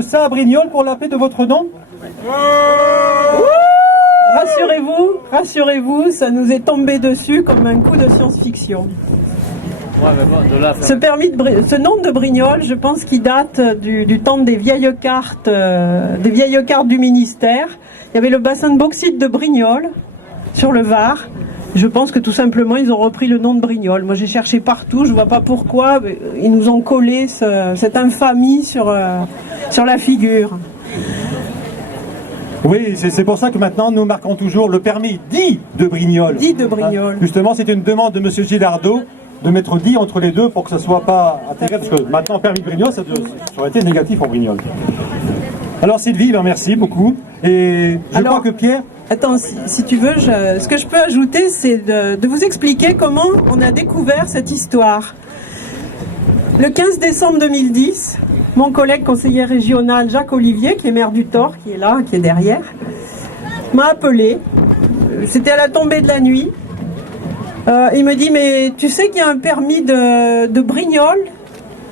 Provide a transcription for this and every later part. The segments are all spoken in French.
ça à Brignoles pour l'appeler de votre nom? Rassurez-vous, ça nous est tombé dessus comme un coup de science-fiction. Ce nom de Brignoles, je pense qu'il date du temps des vieilles cartes du ministère. Il y avait le bassin de bauxite de Brignoles sur le Var. Je pense que tout simplement ils ont repris le nom de Brignoles. Moi j'ai cherché partout, je ne vois pas pourquoi ils nous ont collé cette infamie sur la figure. Oui, c'est pour ça que maintenant nous marquons toujours le permis dit de Brignoles. Dit de Brignoles. Justement, c'était une demande de M. Gilardo de mettre dit entre les deux pour que ce ne soit pas intégré, parce que maintenant permis de Brignoles, ça aurait été négatif en Brignoles. Alors Sylvie, merci beaucoup. Et je crois que Pierre... Attends, si tu veux, ce que je peux ajouter, c'est de vous expliquer comment on a découvert cette histoire. Le 15 décembre 2010, mon collègue conseiller régional Jacques Olivier, qui est maire du Thor, qui est là, qui est derrière, m'a appelé. C'était à la tombée de la nuit. Il me dit, mais tu sais qu'il y a un permis de Brignoles,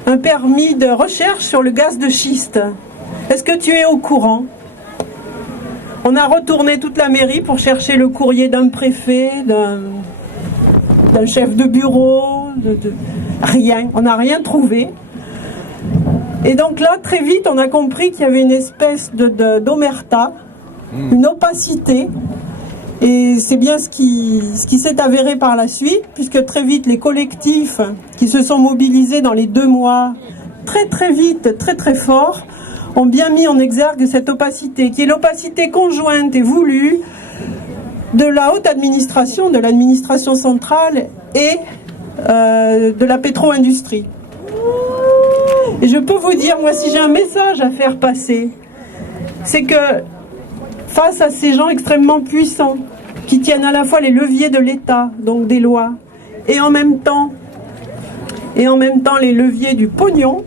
un permis de recherche sur le gaz de schiste. Est-ce que tu es au courant ? On a retourné toute la mairie pour chercher le courrier d'un préfet, d'un chef de bureau, rien. On n'a rien trouvé. Et donc là, très vite, on a compris qu'il y avait une espèce d'omerta, une opacité. Et c'est bien ce qui s'est avéré par la suite, puisque très vite, les collectifs qui se sont mobilisés dans les 2 mois, très vite, très fort, ont bien mis en exergue cette opacité, qui est l'opacité conjointe et voulue de la haute administration, de l'administration centrale et de la pétro-industrie. Et je peux vous dire, moi, si j'ai un message à faire passer, c'est que face à ces gens extrêmement puissants, qui tiennent à la fois les leviers de l'État, donc des lois, et en même temps les leviers du pognon,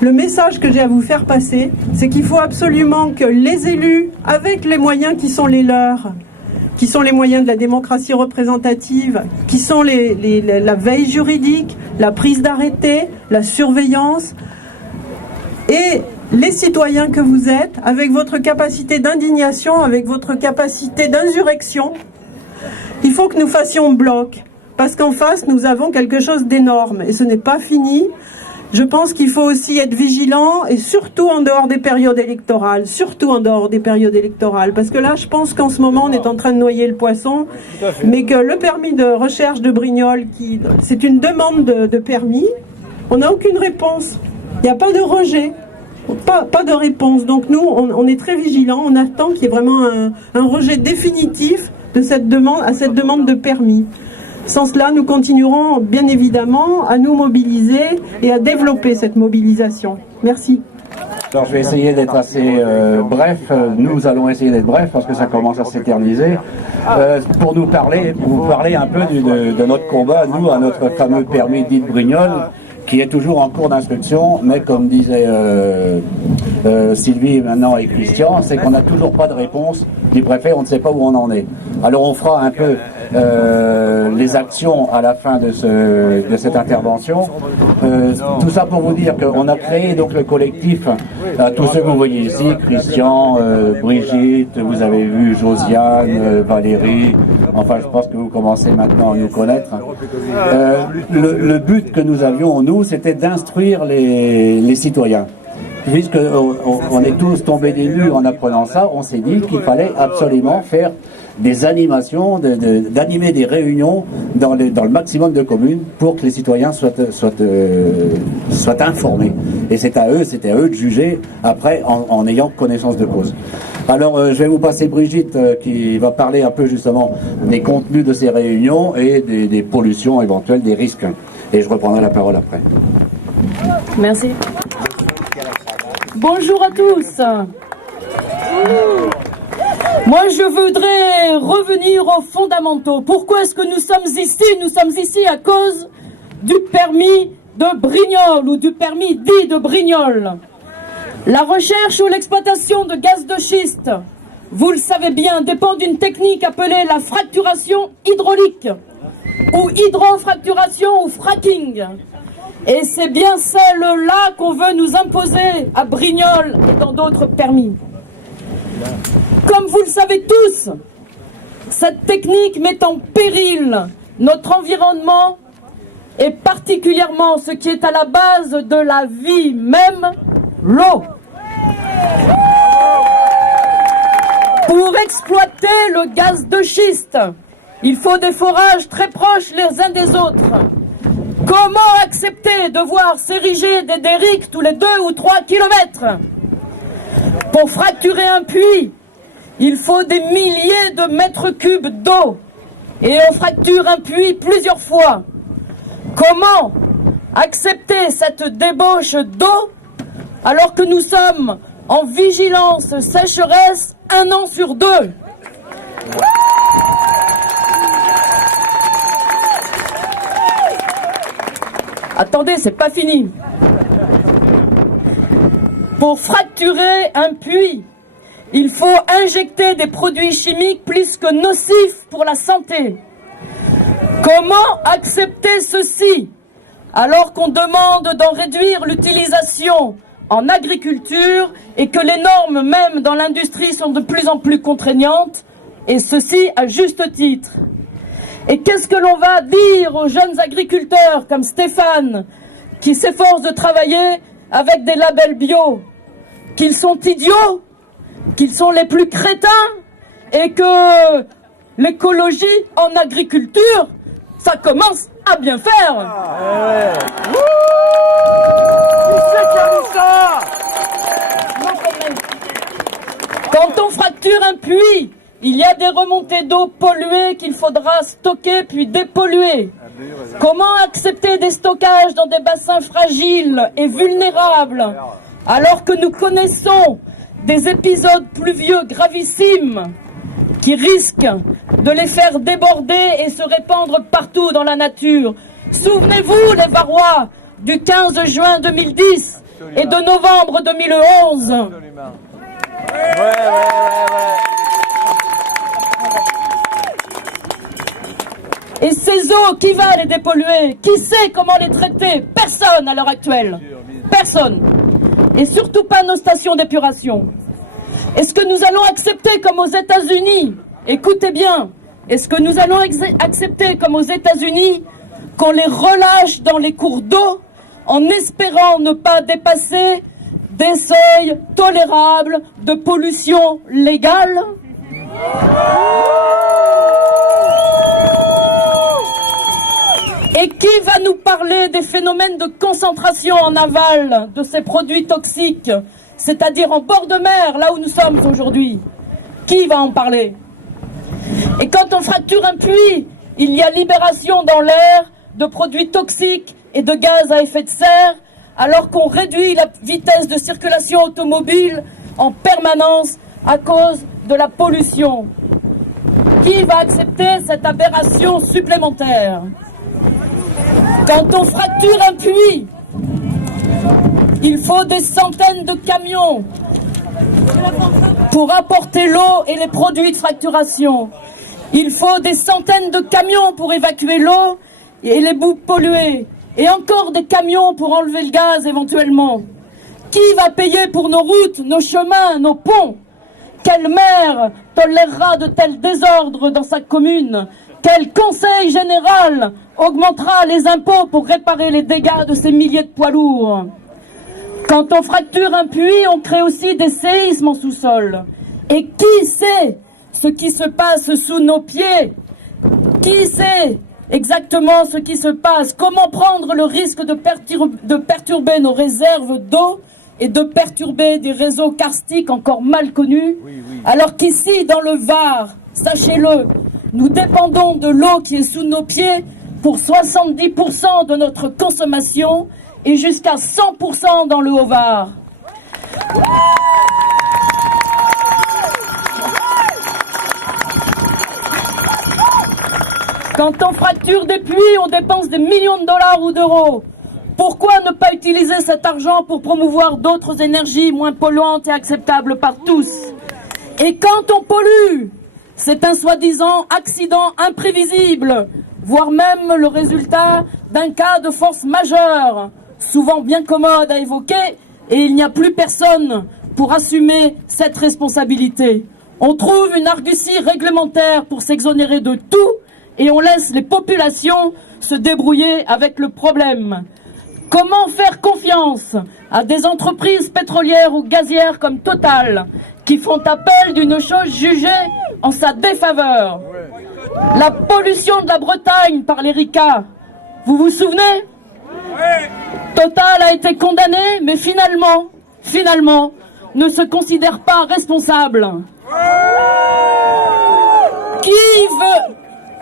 le message que j'ai à vous faire passer, c'est qu'il faut absolument que les élus, avec les moyens qui sont les leurs, qui sont les moyens de la démocratie représentative, qui sont la veille juridique, la prise d'arrêté, la surveillance, et les citoyens que vous êtes, avec votre capacité d'indignation, avec votre capacité d'insurrection, il faut que nous fassions bloc, parce qu'en face, nous avons quelque chose d'énorme, et ce n'est pas fini. Je pense qu'il faut aussi être vigilant, et surtout en dehors des périodes électorales, parce que là, je pense qu'en ce moment, on est en train de noyer le poisson, mais que le permis de recherche de Brignoles, c'est une demande de permis, on n'a aucune réponse, il n'y a pas de rejet, pas de réponse, donc nous, on est très vigilants, on attend qu'il y ait vraiment un rejet définitif de cette demande de permis. Sans cela, nous continuerons bien évidemment à nous mobiliser et à développer cette mobilisation. Merci. Alors je vais essayer d'être assez bref, nous allons essayer d'être bref parce que ça commence à s'éterniser, pour vous parler un peu de notre combat, nous, à notre fameux permis dit de Brignoles, qui est toujours en cours d'instruction, mais comme disaient Sylvie maintenant et Christian, c'est qu'on n'a toujours pas de réponse du préfet, on ne sait pas où on en est. Alors on fera un peu les actions à la fin de cette intervention. Tout ça pour vous dire qu'on a créé donc le collectif, tous ceux que vous voyez ici, Christian, Brigitte, vous avez vu Josiane, Valérie, enfin je pense que vous commencez maintenant à nous connaître. Le but que nous avions, nous, c'était d'instruire les citoyens. Puisqu'on est tous tombés des nues en apprenant ça, on s'est dit qu'il fallait absolument faire des animations, d'animer des réunions dans le maximum de communes pour que les citoyens soient informés. Et c'était à eux de juger après en ayant connaissance de cause. Alors je vais vous passer Brigitte qui va parler un peu justement des contenus de ces réunions et des pollutions éventuelles, des risques. Et je reprendrai la parole après. Merci. Bonjour à tous. Moi, je voudrais revenir aux fondamentaux. Pourquoi est-ce que nous sommes ici? Nous sommes ici à cause du permis de Brignoles ou du permis dit de Brignoles. La recherche ou l'exploitation de gaz de schiste, vous le savez bien, dépend d'une technique appelée la fracturation hydraulique ou hydrofracturation ou fracking. Et c'est bien celle-là qu'on veut nous imposer à Brignoles et dans d'autres permis. Comme vous le savez tous, cette technique met en péril notre environnement et particulièrement ce qui est à la base de la vie même, l'eau. Pour exploiter le gaz de schiste, il faut des forages très proches les uns des autres. Comment accepter de voir s'ériger des dériques tous les 2 ou 3 kilomètres? Pour fracturer un puits, il faut des milliers de mètres cubes d'eau. Et on fracture un puits plusieurs fois. Comment accepter cette débauche d'eau alors que nous sommes en vigilance sécheresse 1 an sur 2? Attendez, c'est pas fini. Pour fracturer un puits, il faut injecter des produits chimiques plus que nocifs pour la santé. Comment accepter ceci alors qu'on demande d'en réduire l'utilisation en agriculture et que les normes même dans l'industrie sont de plus en plus contraignantes, et ceci à juste titre? Et qu'est-ce que l'on va dire aux jeunes agriculteurs comme Stéphane qui s'efforcent de travailler avec des labels bio? Qu'ils sont idiots, qu'ils sont les plus crétins et que l'écologie en agriculture, ça commence à bien faire. Quand on fracture un puits, il y a des remontées d'eau polluées qu'il faudra stocker puis dépolluer. Comment accepter des stockages dans des bassins fragiles et vulnérables alors que nous connaissons des épisodes pluvieux gravissimes qui risquent de les faire déborder et se répandre partout dans la nature? Souvenez-vous, les Varois, du 15 juin 2010 et de novembre 2011. Et ces eaux, qui va les dépolluer? Qui sait comment les traiter? Personne à l'heure actuelle. Personne. Et surtout pas nos stations d'épuration. Est-ce que nous allons accepter comme aux États-Unis? Écoutez bien. Est-ce que nous allons accepter comme aux États-Unis qu'on les relâche dans les cours d'eau en espérant ne pas dépasser des seuils tolérables de pollution légale? Et qui va nous parler des phénomènes de concentration en aval de ces produits toxiques, c'est-à-dire en bord de mer, là où nous sommes aujourd'hui? Qui va en parler? Et quand on fracture un puits, il y a libération dans l'air de produits toxiques et de gaz à effet de serre, alors qu'on réduit la vitesse de circulation automobile en permanence à cause de la pollution. Qui va accepter cette aberration supplémentaire? Quand on fracture un puits, il faut des centaines de camions pour apporter l'eau et les produits de fracturation. Il faut des centaines de camions pour évacuer l'eau et les boues polluées. Et encore des camions pour enlever le gaz éventuellement. Qui va payer pour nos routes, nos chemins, nos ponts? Quel maire tolérera de tels désordres dans sa commune? Quel conseil général augmentera les impôts pour réparer les dégâts de ces milliers de poids lourds? Quand on fracture un puits, on crée aussi des séismes en sous-sol. Et qui sait ce qui se passe sous nos pieds? Qui sait exactement ce qui se passe? Comment prendre le risque de perturber nos réserves d'eau et de perturber des réseaux karstiques encore mal connus? Alors qu'ici, dans le Var, sachez-le, nous dépendons de l'eau qui est sous nos pieds pour 70% de notre consommation et jusqu'à 100% dans le Haut-Var. Quand on fracture des puits, on dépense des millions de dollars ou d'euros. Pourquoi ne pas utiliser cet argent pour promouvoir d'autres énergies moins polluantes et acceptables par tous? Et quand on pollue, c'est un soi-disant accident imprévisible voire même le résultat d'un cas de force majeure, souvent bien commode à évoquer, et il n'y a plus personne pour assumer cette responsabilité. On trouve une argutie réglementaire pour s'exonérer de tout et on laisse les populations se débrouiller avec le problème. Comment faire confiance à des entreprises pétrolières ou gazières comme Total qui font appel d'une chose jugée en sa défaveur? La pollution de la Bretagne par l'Erika, vous vous souvenez? Total a été condamné, mais finalement, ne se considère pas responsable.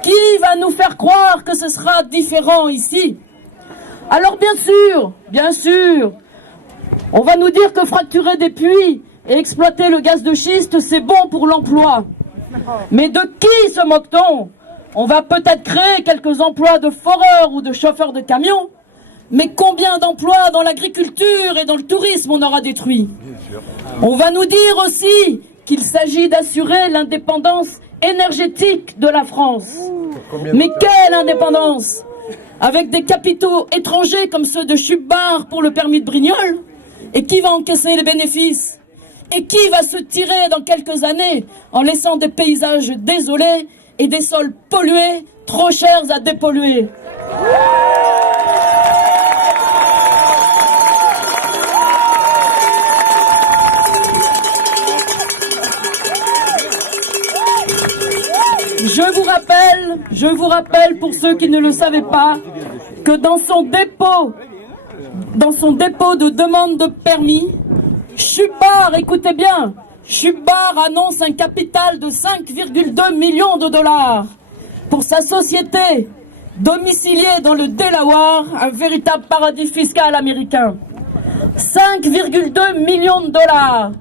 Qui va nous faire croire que ce sera différent ici? Alors bien sûr, on va nous dire que fracturer des puits et exploiter le gaz de schiste, c'est bon pour l'emploi. Mais de qui se moque-t-on? On va peut-être créer quelques emplois de foreurs ou de chauffeurs de camions, mais combien d'emplois dans l'agriculture et dans le tourisme on aura détruit? On va nous dire aussi qu'il s'agit d'assurer l'indépendance énergétique de la France. Mais quelle indépendance? Avec des capitaux étrangers comme ceux de Chubard pour le permis de Brignoles? Et qui va encaisser les bénéfices? Et qui va se tirer dans quelques années en laissant des paysages désolés et des sols pollués, trop chers à dépolluer? Je vous rappelle pour ceux qui ne le savaient pas, que dans son dépôt de demande de permis, Chubard, écoutez bien, Chubard annonce un capital de 5,2 millions de dollars pour sa société domiciliée dans le Delaware, un véritable paradis fiscal américain. 5,2 millions de dollars,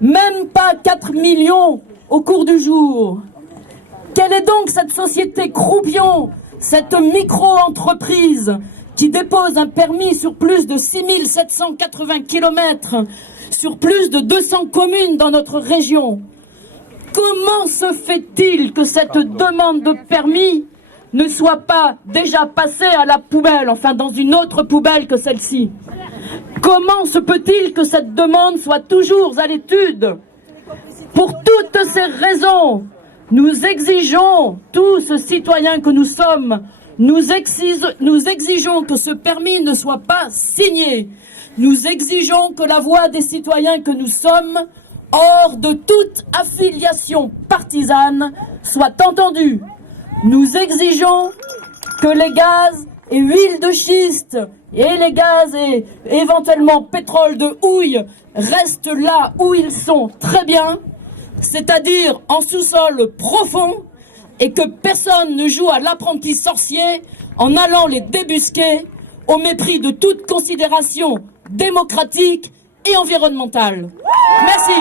même pas 4 millions au cours du jour. Quelle est donc cette société croupion, cette micro-entreprise qui dépose un permis sur plus de 6780 km, sur plus de 200 communes dans notre région? Comment se fait-il que cette demande de permis ne soit pas déjà passée à la poubelle, enfin dans une autre poubelle que celle-ci? Comment se peut-il que cette demande soit toujours à l'étude? Pour toutes ces raisons, nous exigeons, tous citoyens que nous sommes, nous exigeons que ce permis ne soit pas signé. Nous exigeons que la voix des citoyens que nous sommes, hors de toute affiliation partisane, soit entendue. Nous exigeons que les gaz et huiles de schiste et les gaz et éventuellement pétrole de houille restent là où ils sont très bien, c'est-à-dire en sous-sol profond, et que personne ne joue à l'apprenti sorcier en allant les débusquer au mépris de toute considération démocratique et environnementale. Merci.